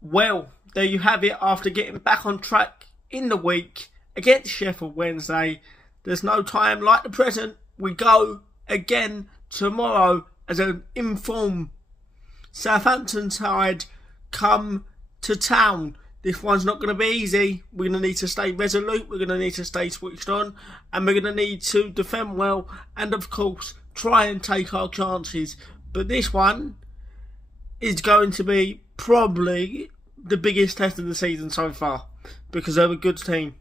Well, there you have it. After getting back on track in the week against Sheffield Wednesday, there's no time like the present. We go again tomorrow as an informed Southampton side come to town. This one's not going to be easy. We're going to need to stay resolute. We're going to need to stay switched on. And we're going to need to defend well. And of course, try and take our chances. But this one is going to be probably the biggest test of the season so far. Because they're a good team.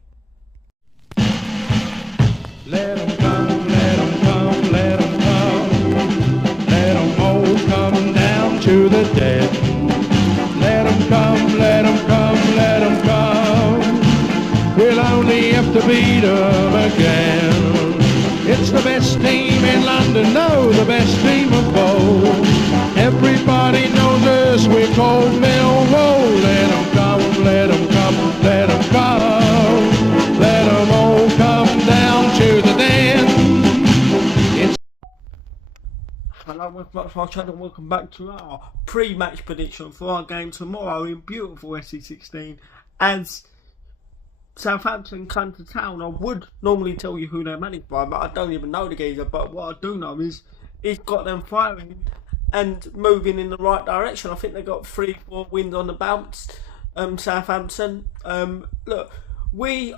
Let 'em come, let 'em come, let 'em come. Let 'em all come down to the dead. Let 'em come, let 'em come, let 'em come. We'll only have to beat 'em again. It's the best team in London, no, the best team of both. Everybody knows us, we're called Millwall. Let 'em come, let 'em come, let 'em come. Let 'em all come down to the den. Hello, welcome back to our channel. Welcome back to our pre-match prediction for our game tomorrow in beautiful SC16 as Southampton come to town. I would normally tell you who they're managed by, but I don't even know the geezer. But what I do know is it's got them firing and moving in the right direction. I think they got 3-4 wins on the bounce. Southampton. Look, we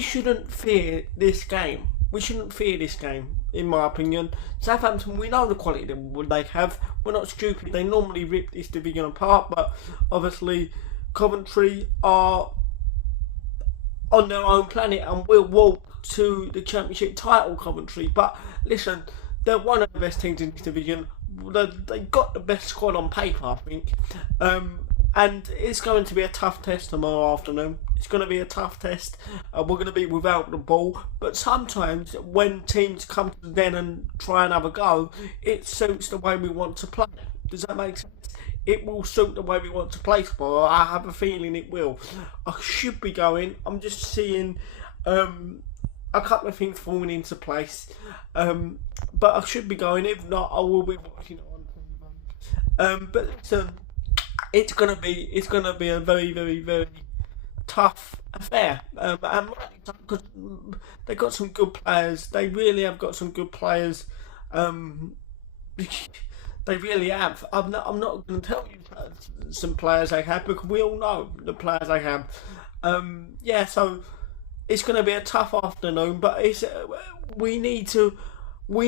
shouldn't fear this game. We shouldn't fear this game, in my opinion. Southampton, we know the quality that they have. We're not stupid. They normally rip this division apart, but obviously Coventry are on their own planet and will walk to the Championship title, Coventry. But listen, they're one of the best teams in this division. They got the best squad on paper, I think. And it's going to be a tough test tomorrow afternoon. It's going to be a tough test. We're going to be without the ball. But sometimes when teams come to the den and try and have a go, it suits the way we want to play. Does that make sense? It will suit the way we want to play tomorrow. I have a feeling it will. I should be going. I'm just seeing a couple of things falling into place. But I should be going. If not, I will be watching it on TV. But listen, it's gonna be a very, very, very tough affair. And because they got some good players. They really have got some good players. They really have. I'm not going to tell you some players they have because we all know the players they have. Yeah, so it's going to be a tough afternoon, but we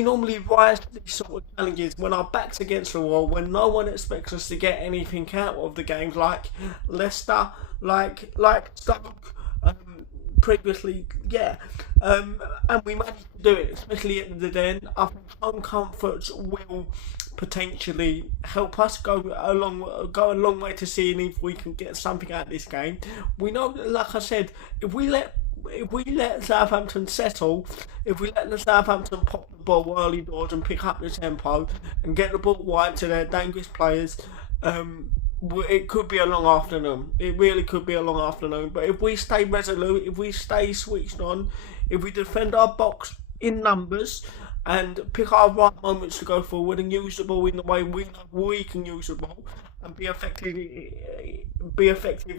normally rise to these sort of challenges when our back's against the wall, when no one expects us to get anything out of the games, like Leicester, like Stoke, previously, yeah. And we managed to do it, especially at the den. I think home comforts will potentially help us go a long way to seeing if we can get something out of this game. We know, like I said, if we let Southampton settle, if we let the Southampton pop the ball early doors and pick up the tempo and get the ball wide to their dangerous players, it could be a long afternoon. It really could be a long afternoon. But if we stay resolute, if we stay switched on, if we defend our box in numbers and pick our right moments to go forward and use the ball in the way we know we can use the ball and be effective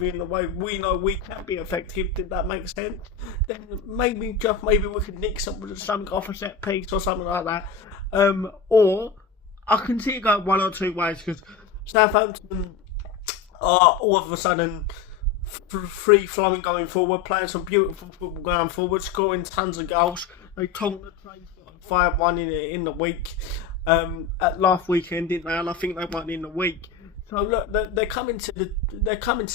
in the way we know we can be effective, did that make sense? Then maybe we could nick something off a set piece or something like that. Or I can see it going one or two ways because Southampton are all of a sudden free flowing going forward, playing some beautiful football going forward, scoring tons of goals. They told the train 5-1 in the week at last weekend, didn't they? And I think they won in the week. So look, they're coming to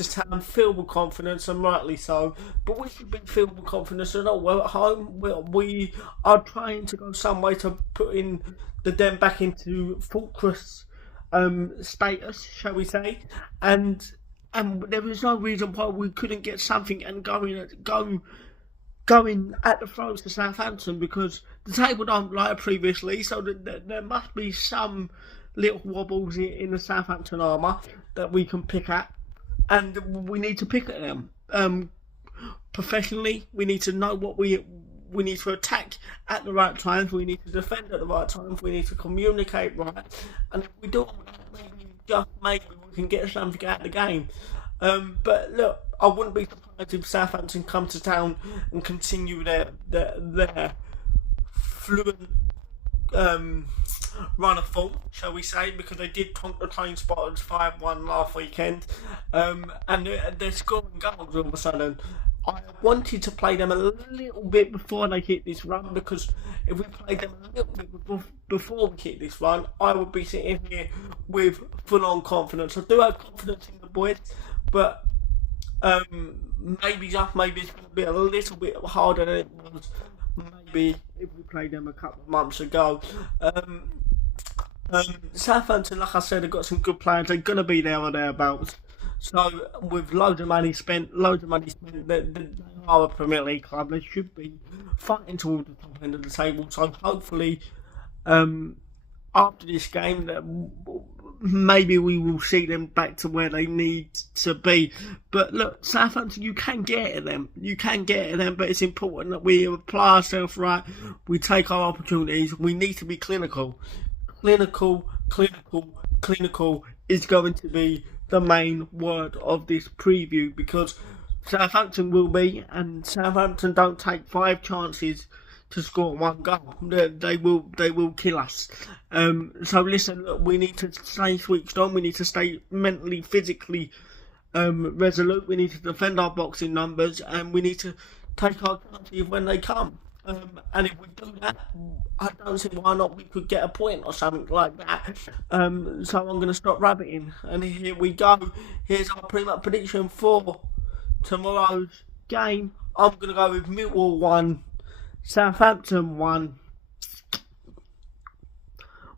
town filled with confidence, and rightly so. But we should be filled with confidence and all. We're at home. We are trying to go some way to put in the den back into fortress status, shall we say? And there was no reason why we couldn't get something and going at the throats to Southampton, because the table don't lie previously, so there must be some little wobbles in the Southampton armour that we can pick at, and we need to pick at them. Professionally, we need to know what we need to attack at the right times, we need to defend at the right times, we need to communicate right, and if we do, maybe can get something out of the game. But look, I wouldn't be surprised if Southampton come to town and continue their fluent run of form, shall we say, because they did tonk the Train Spotters 5-1 last weekend, and they're scoring goals all of a sudden. I wanted to play them a little bit before they hit this run, because if we played them a little bit before we hit this run, I would be sitting here with full-on confidence. I do have confidence in the boys, but maybe it's going to be a little bit harder than it was maybe if we played them a couple of months ago. Southampton, like I said, have got some good players. They're going to be there or thereabouts. So, with loads of money spent, they are a Premier League club. They should be fighting towards the top end of the table. So, hopefully, after this game, maybe we will see them back to where they need to be. But look, Southampton, you can get at them. But it's important that we apply ourselves right. We take our opportunities. We need to be clinical. Clinical is going to be the main word of this preview, because Southampton will be, and Southampton don't take 5 chances to score 1 goal. They will kill us. So listen, look, we need to stay switched on. We need to stay mentally, physically resolute. We need to defend our boxing numbers, and we need to take our chances when they come. And if we do that, I don't see why not we could get a point or something like that. So I'm going to stop rabbiting, and here we go. Here's our pre-match prediction for tomorrow's game. I'm going to go with Millwall 1, Southampton 1.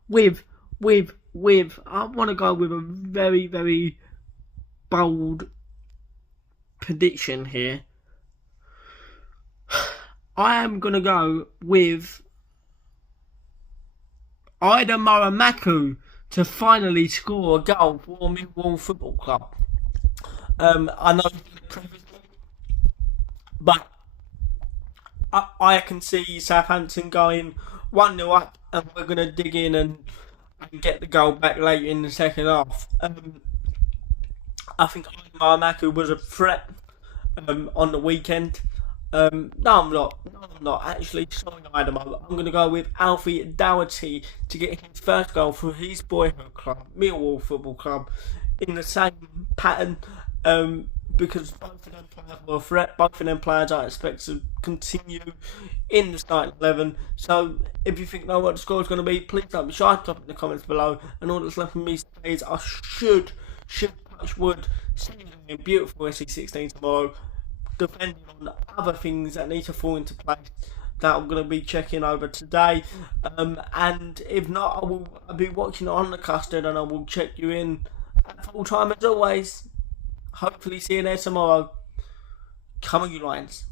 With I want to go with a very, very bold prediction here. I am going to go with Ida Muramaku to finally score a goal for Millwall Football Club. I know previously, but I can see Southampton going 1-0 up, and we're going to dig in and get the goal back late in the second half. I think Ida Muramaku was a threat on the weekend. No, I'm not. Actually, sorry, I'm going to go with Alfie Doherty to get his first goal for his boyhood club, Millwall Football Club, in the same pattern, because both of them players were a threat. Both of them players I expect to continue in the starting 11. So, if you think know what the score is going to be, please don't be shy to drop in the comments below. And all that's left for me to say is I should touch wood, see you in beautiful SE16 tomorrow, depending on other things that need to fall into place that I'm going to be checking over today. And if not, I'll be watching on the custard, and I will check you in at full time as always. Hopefully see you there tomorrow. Come on, you Lions.